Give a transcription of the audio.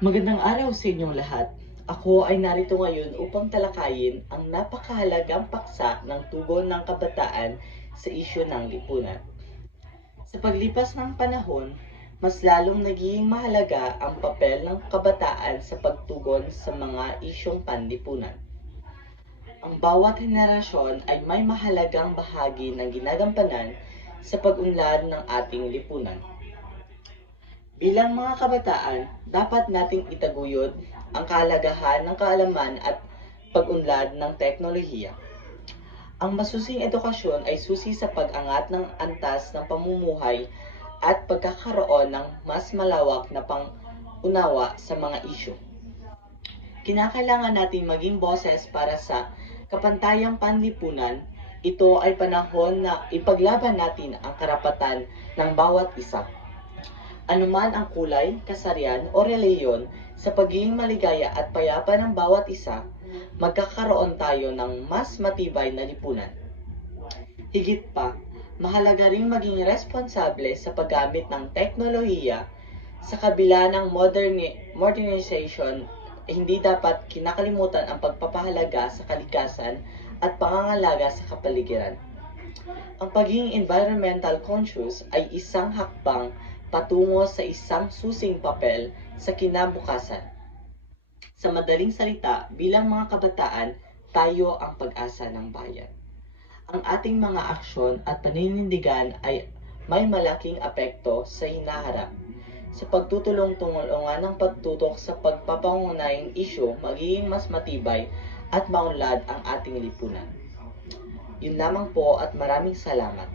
Magandang araw sa inyong lahat. Ako ay narito ngayon upang talakayin ang napakahalagang paksa ng tugon ng kabataan sa isyu ng lipunan. Sa paglipas ng panahon, mas lalong nagiging mahalaga ang papel ng kabataan sa pagtugon sa mga isyong panlipunan. Ang bawat henerasyon ay may mahalagang bahagi ng ginagampanan sa pag-unlad ng ating lipunan. Bilang mga kabataan, dapat nating itaguyod ang kahalagahan ng kaalaman at pag-unlad ng teknolohiya. Ang masusing edukasyon ay susi sa pag-angat ng antas ng pamumuhay at pagkakaroon ng mas malawak na pang-unawa sa mga isyu. Kinakailangan nating maging boses para sa kapantayang panlipunan. Ito ay panahon na ipaglaban natin ang karapatan ng bawat isa, anuman ang kulay, kasarian o reliyon. Sa pagiging maligaya at payapa ng bawat isa, magkakaroon tayo ng mas matibay na lipunan. Higit pa, mahalaga ring maging responsable sa paggamit ng teknolohiya. Sa kabila ng modernization, hindi dapat kinakalimutan ang pagpapahalaga sa kalikasan at pangangalaga sa kapaligiran. Ang pagiging environmental conscious ay isang hakbang patungo sa isang susing papel sa kinabukasan. Sa madaling salita, bilang mga kabataan, tayo ang pag-asa ng bayan. Ang ating mga aksyon at paninindigan ay may malaking apekto sa hinaharap. Sa pagtutulong-tulungan ng pagtutok sa pagpapangunahing isyu, magiging mas matibay at maunlad ang ating lipunan. Yun lamang po at maraming salamat.